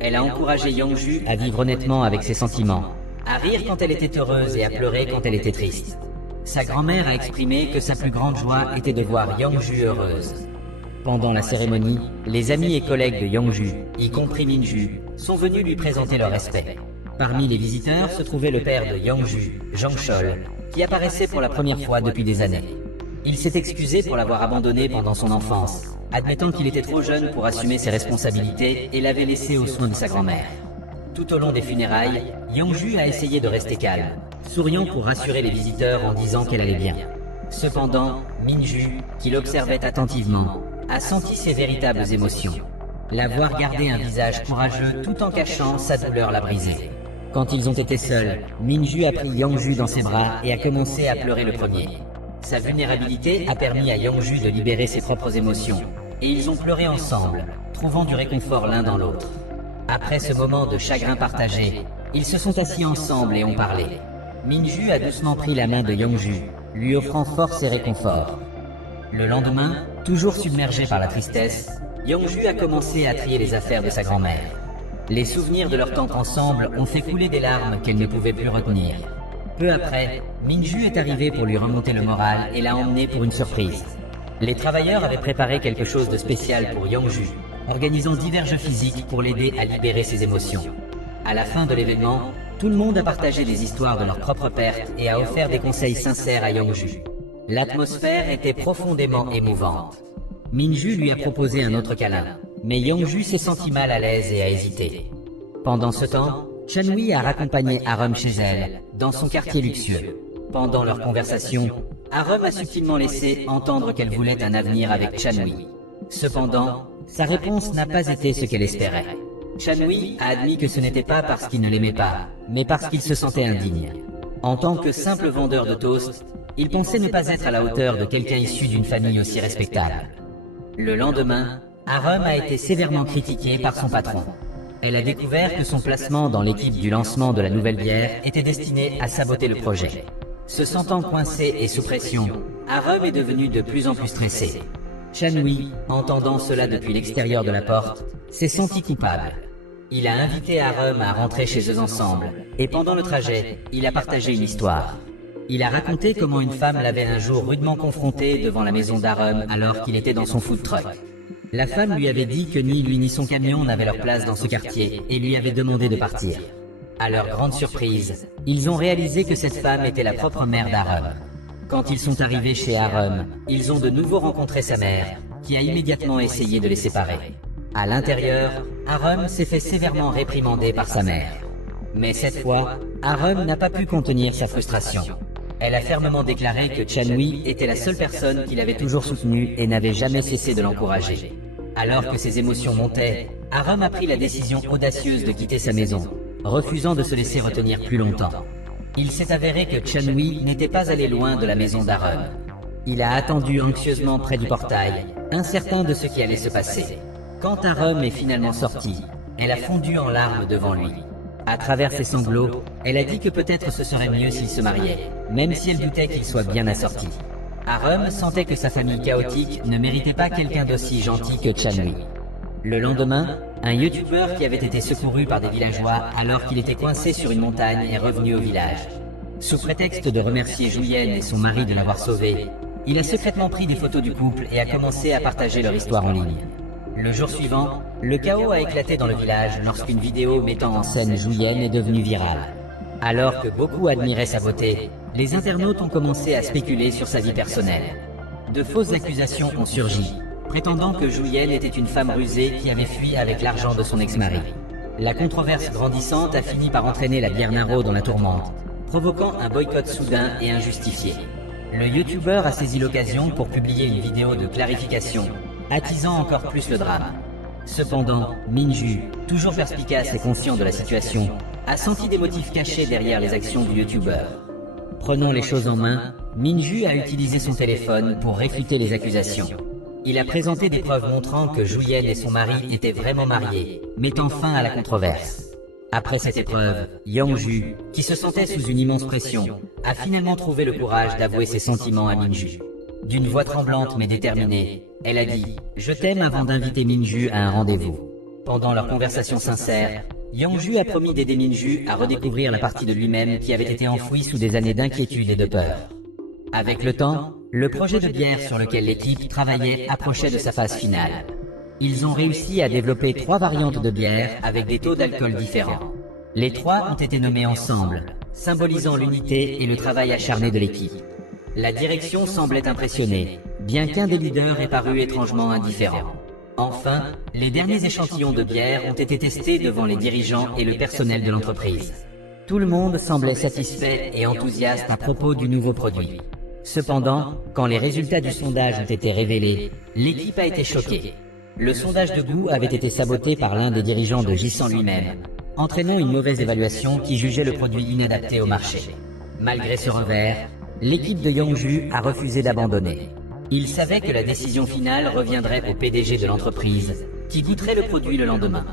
Elle a encouragé Yongju à vivre honnêtement avec ses sentiments, à rire quand elle était heureuse et à pleurer quand elle était triste. Sa grand-mère a exprimé que sa plus grande joie était de voir Yongju heureuse. Pendant la cérémonie, les amis et collègues de Yongju, y compris Minju, sont venus lui présenter leur respect. Parmi les visiteurs se trouvait le père de Yongju, Jang Chol, qui apparaissait pour la première fois depuis des années. Il s'est excusé pour l'avoir abandonné pendant son enfance, admettant qu'il était trop jeune pour assumer ses responsabilités et l'avait laissé aux soins de sa grand-mère. Tout au long des funérailles, Yongju a essayé de rester calme, souriant pour rassurer les visiteurs en disant qu'elle allait bien. Cependant, Minju, qui l'observait attentivement, a senti ses véritables émotions. La voir garder un visage courageux tout en cachant sa douleur l'a brisé. Quand ils ont été seuls, Minju a pris Yongju dans ses bras et a commencé à pleurer le premier. Sa vulnérabilité a permis à Yongju de libérer ses propres émotions, et ils ont pleuré ensemble, trouvant du réconfort l'un dans l'autre. Après ce moment de chagrin partagé, ils se sont assis ensemble et ont parlé. Minju a doucement pris la main de Yongju, lui offrant force et réconfort. Le lendemain, toujours submergé par la tristesse, Yongju a commencé à trier les affaires de sa grand-mère. Les souvenirs de leur temps ensemble ont fait couler des larmes qu'elle ne pouvait plus retenir. Peu après, Minju est arrivé pour lui remonter le moral et l'a emmené pour une surprise. Les travailleurs avaient préparé quelque chose de spécial pour Yongju, organisant divers jeux physiques pour l'aider à libérer ses émotions. À la fin de l'événement, tout le monde a partagé des histoires de leur propre perte et a offert des conseils sincères à Yongju. L'atmosphère était profondément émouvante. Minju lui a proposé un autre câlin, mais Yongju s'est senti mal à l'aise et a hésité. Pendant ce temps, Chanwi a raccompagné Arum chez elle, dans son quartier luxueux. Pendant leur conversation, Arum a subtilement laissé entendre qu'elle voulait un avenir avec Chanwi. Cependant, sa réponse n'a pas été ce qu'elle espérait. Chanwi a admis que ce n'était pas parce qu'il ne l'aimait pas, mais parce qu'il se sentait indigne. En tant que simple vendeur de toast, il pensait ne pas être à la hauteur de quelqu'un issu d'une famille aussi respectable. Le lendemain, Arum a été sévèrement critiquée par son patron. Elle a découvert que son placement dans l'équipe du lancement de la nouvelle bière était destiné à saboter le projet. Se sentant coincé et sous pression, Arum est devenu de plus en plus stressé. Chanwi, entendant cela depuis l'extérieur de la porte, s'est senti coupable. Il a invité Arum à rentrer chez eux ensemble, et pendant le trajet, il a partagé une histoire. Il a raconté comment une femme l'avait un jour rudement confronté devant la maison d'Arum alors qu'il était dans son food truck. La femme lui avait dit que ni lui ni son camion n'avaient leur place dans ce quartier et lui avait demandé de partir. À leur grande surprise, ils ont réalisé que cette femme était la propre mère d'Arum. Quand ils sont arrivés chez Arum, ils ont de nouveau rencontré sa mère, qui a immédiatement essayé de les séparer. À l'intérieur, Arum s'est fait sévèrement réprimander par sa mère. Mais cette fois, Arum n'a pas pu contenir sa frustration. Elle a fermement déclaré que Chanwi était la seule personne qui l'avait toujours soutenue et n'avait jamais cessé de l'encourager. Alors que ses émotions montaient, Arum a pris la décision audacieuse de quitter sa maison, refusant de se laisser retenir plus longtemps. Il s'est avéré que Chanwi n'était pas allé loin de la maison d'Arum. Il a attendu anxieusement près du portail, incertain de ce qui allait se passer. Quand Arum est finalement sortie, elle a fondu en larmes devant lui. À travers ses sanglots, elle a dit que peut-être ce serait mieux s'il se mariait, même si elle doutait qu'il soit bien assorti. Arum sentait que sa famille chaotique ne méritait pas quelqu'un d'aussi gentil que Chanwi. Le lendemain, un youtubeur qui avait été secouru par des villageois alors qu'il était coincé sur une montagne est revenu au village. Sous prétexte de remercier Julienne et son mari de l'avoir sauvé, il a secrètement pris des photos du couple et a commencé à partager leur histoire en ligne. Le jour suivant, le chaos a éclaté dans le village lorsqu'une vidéo mettant en scène Julienne est devenue virale. Alors que beaucoup admiraient sa beauté, les internautes ont commencé à spéculer sur sa vie personnelle. De fausses accusations ont surgi, prétendant que Julienne était une femme rusée qui avait fui avec l'argent de son ex-mari. La controverse grandissante a fini par entraîner la bière Naro dans la tourmente, provoquant un boycott soudain et injustifié. Le youtubeur a saisi l'occasion pour publier une vidéo de clarification, attisant encore plus le drame. Cependant, Minju, toujours perspicace et conscient de la situation, a senti des motifs cachés derrière les actions du youtubeur. Prenant les choses en main, Minju a utilisé son téléphone pour réfuter les accusations. Il a présenté des preuves montrant que Julienne et son mari étaient vraiment mariés, mettant fin à la controverse. Après cette épreuve, Yangju, qui se sentait sous une immense pression, a finalement trouvé le courage d'avouer ses sentiments à Minju. D'une voix tremblante mais déterminée, elle a dit « Je t'aime » avant d'inviter Minju à un rendez-vous. Pendant leur conversation sincère, Yangju a promis d'aider Minju à redécouvrir la partie de lui-même qui avait été enfouie sous des années d'inquiétude et de peur. Avec le temps, le projet de bière sur lequel l'équipe travaillait approchait de sa phase finale. Ils ont réussi à développer 3 variantes de bière avec des taux d'alcool différents. Les 3 ont été nommés ensemble, symbolisant l'unité et le travail acharné de l'équipe. La direction semblait impressionnée, bien qu'un des leaders ait paru étrangement indifférent. Enfin, les derniers échantillons de bière ont été testés devant les dirigeants et le personnel de l'entreprise. Tout le monde semblait satisfait et enthousiaste à propos du nouveau produit. Cependant, quand les résultats du sondage ont été révélés, l'équipe a été choquée. Le sondage de goût avait été saboté par l'un des dirigeants de Jisan lui-même, entraînant une mauvaise évaluation qui jugeait le produit inadapté au marché. Malgré ce revers, l'équipe de Yangju a refusé d'abandonner. Il savait que la décision finale reviendrait au PDG de l'entreprise, qui goûterait le produit le lendemain.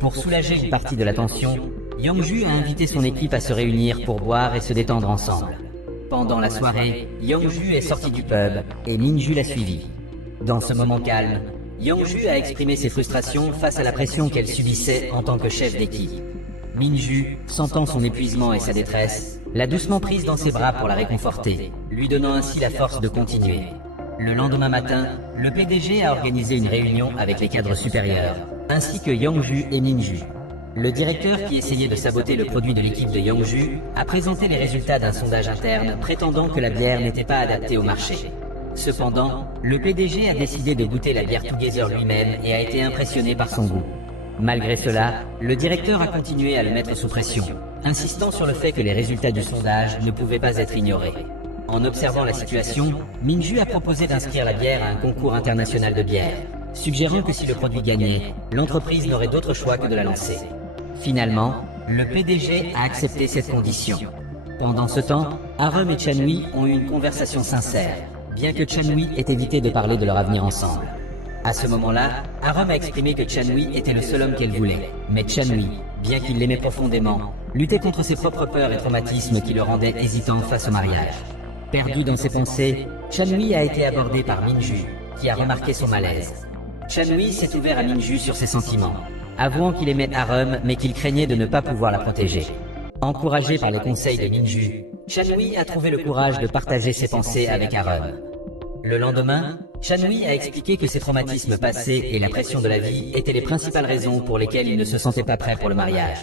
Pour soulager une partie de la tension, Yangju a invité son équipe à se réunir pour boire et se détendre ensemble. Pendant la soirée, Yangju est sorti du pub et Minju l'a suivi. Dans ce moment calme, Yangju a exprimé ses frustrations face à la pression qu'elle subissait en tant que chef d'équipe. Minju, sentant son épuisement et sa détresse, l'a doucement prise dans ses bras pour la réconforter, lui donnant ainsi la force de continuer. Le lendemain matin, le PDG a organisé une réunion avec les cadres supérieurs, ainsi que Yangju et Minju. Le directeur qui essayait de saboter le produit de l'équipe de Yangju a présenté les résultats d'un sondage interne prétendant que la bière n'était pas adaptée au marché. Cependant, le PDG a décidé de goûter la bière Together lui-même et a été impressionné par son goût. Malgré cela, le directeur a continué à le mettre sous pression, insistant sur le fait que les résultats du sondage ne pouvaient pas être ignorés. En observant la situation, Minju a proposé d'inscrire la bière à un concours international de bière, suggérant que si le produit gagnait, l'entreprise n'aurait d'autre choix que de la lancer. Finalement, le PDG a accepté cette condition. Pendant ce temps, Arum et Chanui ont eu une conversation sincère, bien que Chanui ait évité de parler de leur avenir ensemble. À ce moment-là, Arum a exprimé que Chanui était le seul homme qu'elle voulait, mais Chanui, bien qu'il l'aimait profondément, luttait contre ses propres peurs et traumatismes qui le rendaient hésitant face au mariage. Perdu dans ses pensées, Chanui a été abordé par Minju, qui a remarqué son malaise. Chanui s'est ouvert à Minju sur ses sentiments, avouant qu'il aimait Arum mais qu'il craignait de ne pas pouvoir la protéger. Encouragé par les conseils de Minju, Chanui a trouvé le courage de partager ses pensées avec Arum. Le lendemain, Chanui a expliqué que ses traumatismes passés et la pression de la vie étaient les principales raisons pour lesquelles il ne se sentait pas prêt pour le mariage.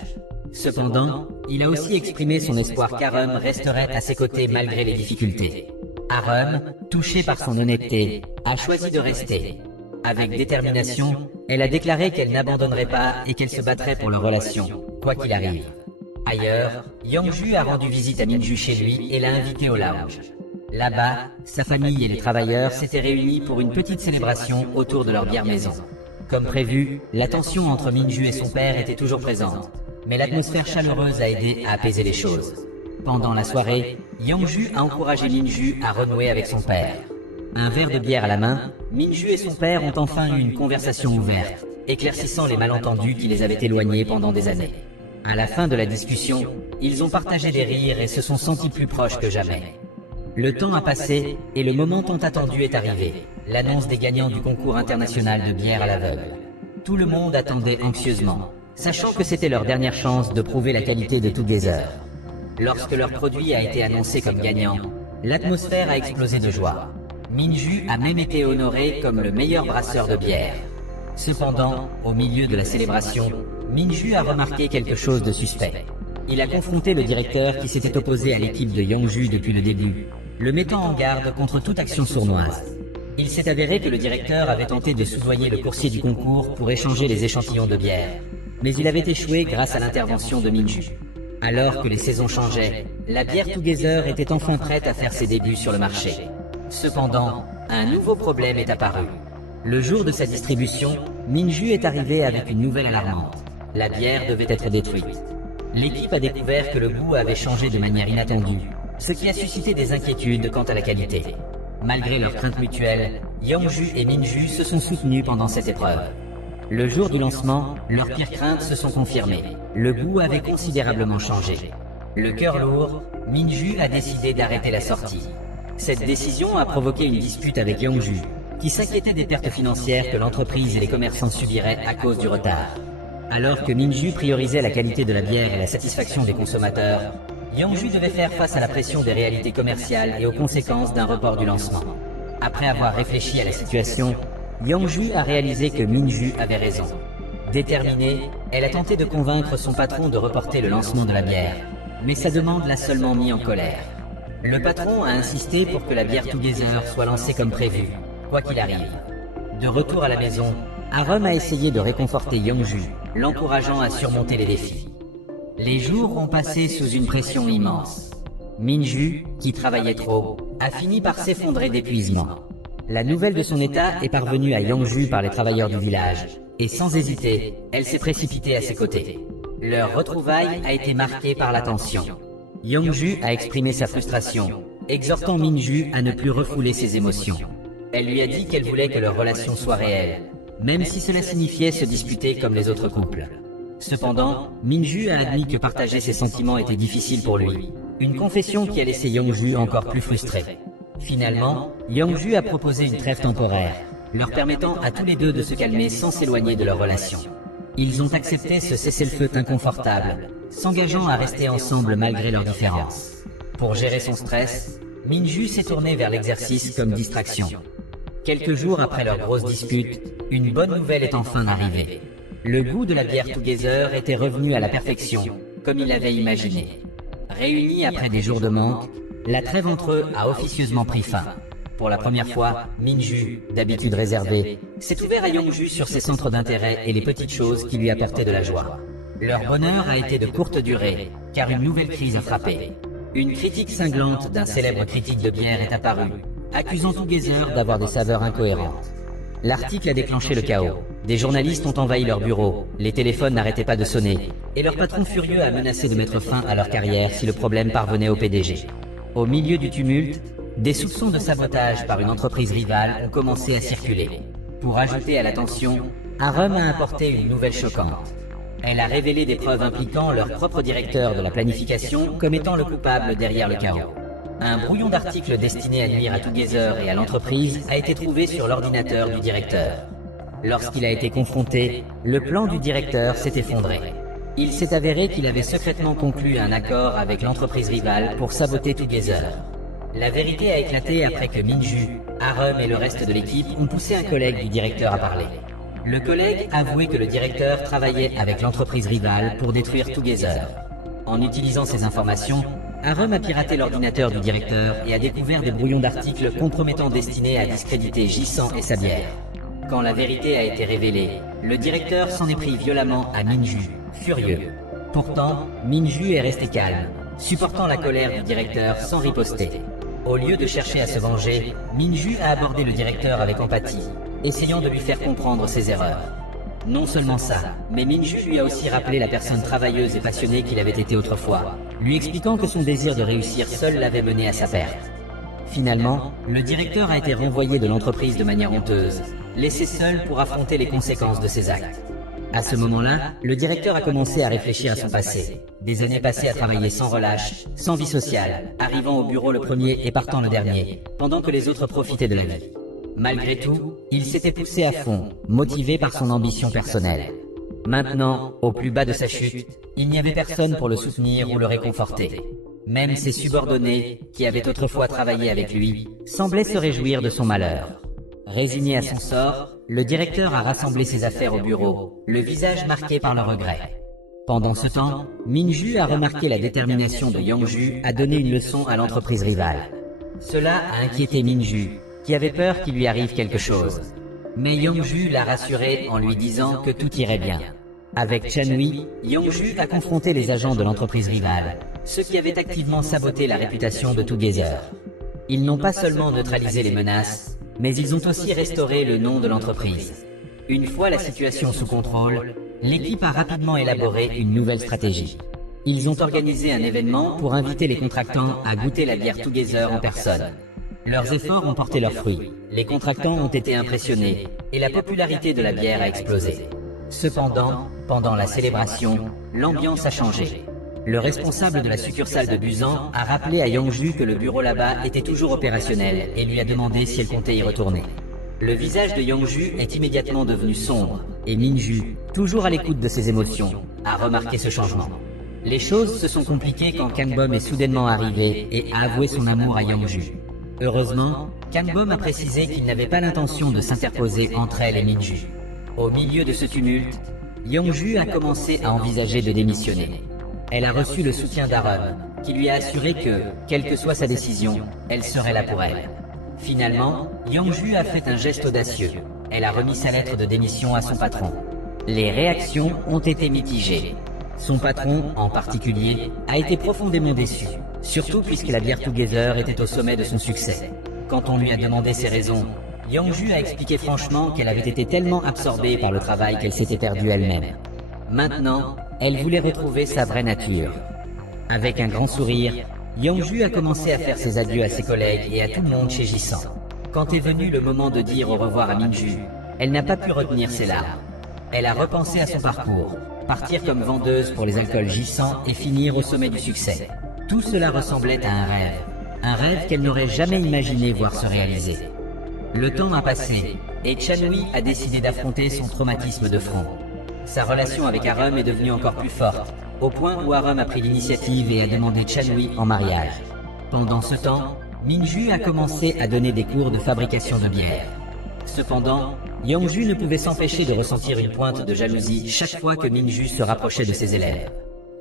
Cependant, il a aussi exprimé son espoir qu'Arum resterait à ses côtés malgré les difficultés. Arum, touchée par son honnêteté, a choisi de rester. Avec détermination, elle a déclaré qu'elle n'abandonnerait pas et qu'elle se battrait pour leur relation, quoi qu'il arrive. Ailleurs, Yongju a rendu visite à Minju chez lui et l'a invité au lounge. Là-bas, sa famille et les travailleurs s'étaient réunis pour une petite célébration autour de leur bière maison. Comme prévu, la tension entre Minju et son père était toujours présente, mais l'atmosphère chaleureuse a aidé à apaiser les choses. Pendant la soirée, Yongju a encouragé Minju à renouer avec son père. Un verre de bière à la main, Minju et son père ont enfin eu une conversation ouverte, éclaircissant les malentendus qui les avaient éloignés pendant des années. À la fin de la discussion, ils ont partagé des rires et se sont sentis plus proches que jamais. Le temps a passé et le moment tant attendu est arrivé, l'annonce des gagnants du concours international de bière à l'aveugle. Tout le monde attendait anxieusement, sachant que c'était leur dernière chance de prouver la qualité de Together. Lorsque leur produit a été annoncé comme gagnant, l'atmosphère a explosé de joie. Minju a même été honoré comme le meilleur brasseur de bière. Cependant, au milieu de la célébration, Minju a remarqué quelque chose de suspect. Il a confronté le directeur qui s'était opposé à l'équipe de Yongju depuis le début, le mettant en garde contre toute action sournoise. Il s'est avéré que le directeur avait tenté de soudoyer le coursier du concours pour échanger les échantillons de bière, mais il avait échoué grâce à l'intervention de Minju. Alors que les saisons changeaient, la bière Together était enfin prête à faire ses débuts sur le marché. Cependant, un nouveau problème est apparu. Le jour de sa distribution, Minju est arrivé avec une nouvelle alarmante. La bière devait être détruite. L'équipe a découvert que le goût avait changé de manière inattendue, ce qui a suscité des inquiétudes quant à la qualité. Malgré leurs craintes mutuelles, Yongju et Minju se sont soutenus pendant cette épreuve. Le jour du lancement, leurs pires craintes se sont confirmées. Le goût avait considérablement changé. Le cœur lourd, Minju a décidé d'arrêter la sortie. Cette décision a provoqué une dispute avec Yongju, qui s'inquiétait des pertes financières que l'entreprise et les commerçants subiraient à cause du retard. Alors que Minju priorisait la qualité de la bière et la satisfaction des consommateurs, Yongju devait faire face à la pression des réalités commerciales et aux conséquences d'un report du lancement. Après avoir réfléchi à la situation, Yongju a réalisé que Minju avait raison. Déterminée, elle a tenté de convaincre son patron de reporter le lancement de la bière, mais sa demande l'a seulement mis en colère. Le patron a insisté pour que la bière Together soit lancée comme prévu, quoi qu'il arrive. De retour à la maison, Arum a essayé de réconforter Yongju, l'encourageant à surmonter les défis. Les jours ont passé sous une pression immense. Minju, qui travaillait trop, a fini par s'effondrer d'épuisement. La nouvelle de son état est parvenue à Yongju par les travailleurs du village, et sans hésiter, elle s'est précipitée à ses côtés. Leur retrouvaille a été marquée par la tension. Yongju a exprimé sa frustration, exhortant Minju à ne plus refouler ses émotions. Elle lui a dit qu'elle voulait que leur relation soit réelle, même si cela signifiait se disputer comme les autres couples. Cependant, Minju a admis que partager ses sentiments était difficile pour lui, une confession qui a laissé Yongju encore plus frustré. Finalement, Yongju a proposé une trêve temporaire, leur permettant à tous les deux de se calmer sans s'éloigner de leur relation. Ils ont accepté ce cessez-le-feu inconfortable, s'engageant à rester ensemble malgré leurs différences. Pour gérer son stress, Minju s'est tourné vers l'exercice comme distraction. Quelques jours après leur grosse dispute, une bonne nouvelle est enfin arrivée. Le goût de la bière Together était revenu à la perfection, comme il l'avait imaginé. Réunis après des jours de manque, la trêve entre eux a officieusement pris fin. Pour la première fois, Minju, d'habitude réservé, s'est ouvert à Yongju sur ses centres d'intérêt et les petites choses qui lui apportaient de la joie. Leur bonheur a été de courte durée, car une nouvelle crise a frappé. Une critique cinglante d'un célèbre critique de bière est apparue, accusant Together d'avoir des saveurs incohérentes. L'article a déclenché le chaos. Des journalistes ont envahi leur bureau, les téléphones n'arrêtaient pas de sonner, et leur patron furieux a menacé de mettre fin à leur carrière si le problème parvenait au PDG. Au milieu du tumulte, des soupçons de sabotage par une entreprise rivale ont commencé à circuler. Pour ajouter à la tension, Arum a apporté une nouvelle choquante. Elle a révélé des preuves impliquant leur propre directeur de la planification comme étant le coupable derrière le chaos. Un brouillon d'articles destiné à nuire à Together et à l'entreprise a été trouvé sur l'ordinateur du directeur. Lorsqu'il a été confronté, le plan du directeur s'est effondré. Il s'est avéré qu'il avait secrètement conclu un accord avec l'entreprise rivale pour saboter Together. La vérité a éclaté après que Minju, Arum et le reste de l'équipe ont poussé un collègue du directeur à parler. Le collègue avouait que le directeur travaillait avec l'entreprise rivale pour détruire Together. En utilisant ces informations, Arum a piraté l'ordinateur du directeur et a découvert des brouillons d'articles compromettants destinés à discréditer J100 et sa bière. Quand la vérité a été révélée, le directeur s'en est pris violemment à Minju, furieux. Pourtant, Minju est resté calme, supportant la colère du directeur sans riposter. Au lieu de chercher à se venger, Minju a abordé le directeur avec empathie, essayant de lui faire comprendre ses erreurs. Non seulement ça, mais Minju lui a aussi rappelé la personne travailleuse et passionnée qu'il avait été autrefois, lui expliquant que son désir de réussir seul l'avait mené à sa perte. Finalement, le directeur a été renvoyé de l'entreprise de manière honteuse, laissé seul pour affronter les conséquences de ses actes. À ce moment-là, le directeur a commencé à réfléchir à son passé. Des années passées à travailler sans relâche, sans vie sociale, arrivant au bureau le premier et partant le dernier, pendant que les autres profitaient de la vie. Malgré tout, il s'était poussé à fond, motivé par son ambition personnelle. Maintenant, au plus bas de sa chute, il n'y avait personne pour le soutenir ou le réconforter. Même ses subordonnés, qui avaient autrefois travaillé avec lui, semblaient se réjouir de son malheur. Résigné à son sort, le directeur a rassemblé ses affaires au bureau, le visage marqué par le regret. Pendant ce temps, Minju a remarqué la détermination de Yongju à donner une leçon à l'entreprise rivale. Cela a inquiété Minju, qui avait peur qu'il lui arrive quelque chose. Mais Yongju l'a rassuré en lui disant que tout irait bien. Avec Chanui, Yongju a confronté les agents de l'entreprise rivale, ceux qui avaient activement saboté la réputation de Together. Ils n'ont pas seulement neutralisé les menaces, mais ils ont aussi restauré le nom de l'entreprise. Une fois la situation sous contrôle, l'équipe a rapidement élaboré une nouvelle stratégie. Ils ont organisé un événement pour inviter les contractants à goûter la bière Together en personne. Leurs efforts ont porté leurs fruits. Les contractants ont été impressionnés et la popularité de la bière a explosé. Cependant, pendant la célébration, l'ambiance a changé. Le responsable de la succursale de Busan a rappelé à Yongju que le bureau là-bas était toujours opérationnel et lui a demandé si elle comptait y retourner. Le visage de Yongju est immédiatement devenu sombre et Minju, toujours à l'écoute de ses émotions, a remarqué ce changement. Les choses se sont compliquées quand Kanbom est soudainement arrivé et a avoué son amour à Yongju. Heureusement, Kanbom a précisé qu'il n'avait pas l'intention de s'interposer entre elle et Minju. Au milieu de ce tumulte, Yongju a commencé à envisager de démissionner. Elle a reçu le soutien d'Arum, qui lui a assuré que, quelle que soit sa décision, elle serait là pour elle. Finalement, Yongju a fait un geste audacieux. Elle a remis sa lettre de démission à son patron. Les réactions ont été mitigées. Son patron, en particulier, a été profondément déçu, surtout puisque la bière Together était au sommet de son succès. Quand on lui a demandé ses raisons, Yongju a expliqué franchement qu'elle avait été tellement absorbée par le travail qu'elle s'était perdue elle-même. Maintenant, elle voulait retrouver sa vraie nature. Avec un grand sourire, Yongju a commencé à faire ses adieux à ses collègues et à tout le monde chez J100. Quand est venu le moment de dire au revoir à Minju, elle n'a pas pu retenir ses larmes. Elle a repensé à son parcours, partir comme vendeuse pour les alcools J100 et finir au sommet du succès. Tout cela ressemblait à un rêve qu'elle n'aurait jamais imaginé voir se réaliser. Le temps a passé, et Chanui a décidé d'affronter son traumatisme de front. Sa relation avec Arum est devenue encore plus forte, au point où Arum a pris l'initiative et a demandé Chanui en mariage. Pendant ce temps, Minju a commencé à donner des cours de fabrication de bière. Cependant, Yongju ne pouvait s'empêcher de ressentir une pointe de jalousie chaque fois que Minju se rapprochait de ses élèves.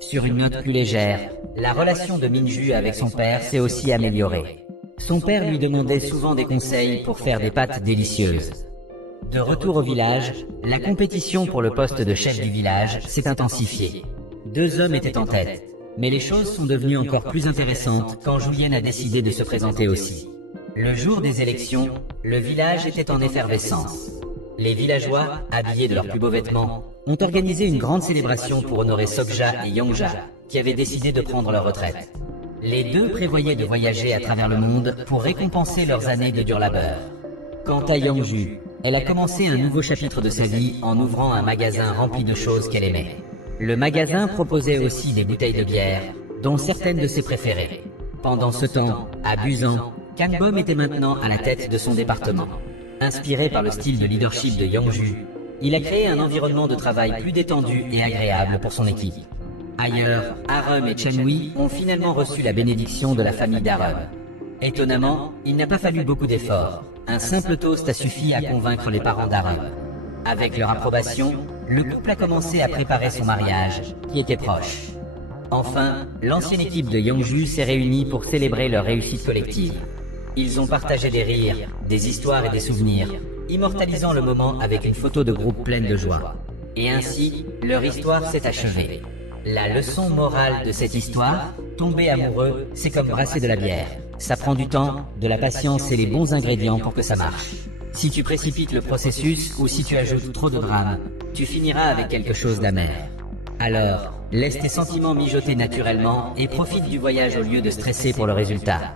Sur une note plus légère, la relation de Minju avec son père s'est aussi améliorée. Son père lui demandait souvent des conseils pour faire des pâtes délicieuses. De retour au village, la compétition pour le poste de chef du village s'est intensifiée. Deux hommes étaient en tête, mais les choses sont devenues encore plus intéressantes quand Julienne a décidé de se présenter aussi. Le jour des élections, le village était en effervescence. Les villageois, habillés de leurs plus beaux vêtements, ont organisé une grande célébration pour honorer Sokja et Yongja, qui avaient décidé de prendre leur retraite. Les deux prévoyaient de voyager à travers le monde pour récompenser leurs années de dur labeur. Quant à Yangju, elle a commencé un nouveau chapitre de sa vie en ouvrant un magasin rempli de choses qu'elle aimait. Le magasin proposait aussi des bouteilles de bière, dont certaines de ses préférées. Pendant ce temps, à Busan, Kangbom était maintenant à la tête de son département. Inspiré par le style de leadership de Yangju, il a créé un environnement de travail plus détendu et agréable pour son équipe. Ailleurs, Arum et Chenhui ont finalement reçu la bénédiction de la famille d'Arum. Étonnamment, il n'a pas fallu beaucoup d'efforts. Un simple toast a suffi à convaincre les parents d'Arum. Avec leur approbation, le couple a commencé à préparer son mariage, qui était proche. Enfin, l'ancienne équipe de Yangju s'est réunie pour célébrer leur réussite collective. Ils ont partagé des rires, des histoires et des souvenirs, immortalisant le moment avec une photo de groupe pleine de joie. Et ainsi, leur histoire s'est achevée. La leçon morale de cette histoire, tomber amoureux, c'est comme brasser de la bière. Ça prend du temps, de la patience et les bons ingrédients pour que ça marche. Si tu précipites le processus ou si tu ajoutes trop de drame, tu finiras avec quelque chose d'amer. Alors, laisse tes sentiments mijoter naturellement et profite du voyage au lieu de stresser pour le résultat.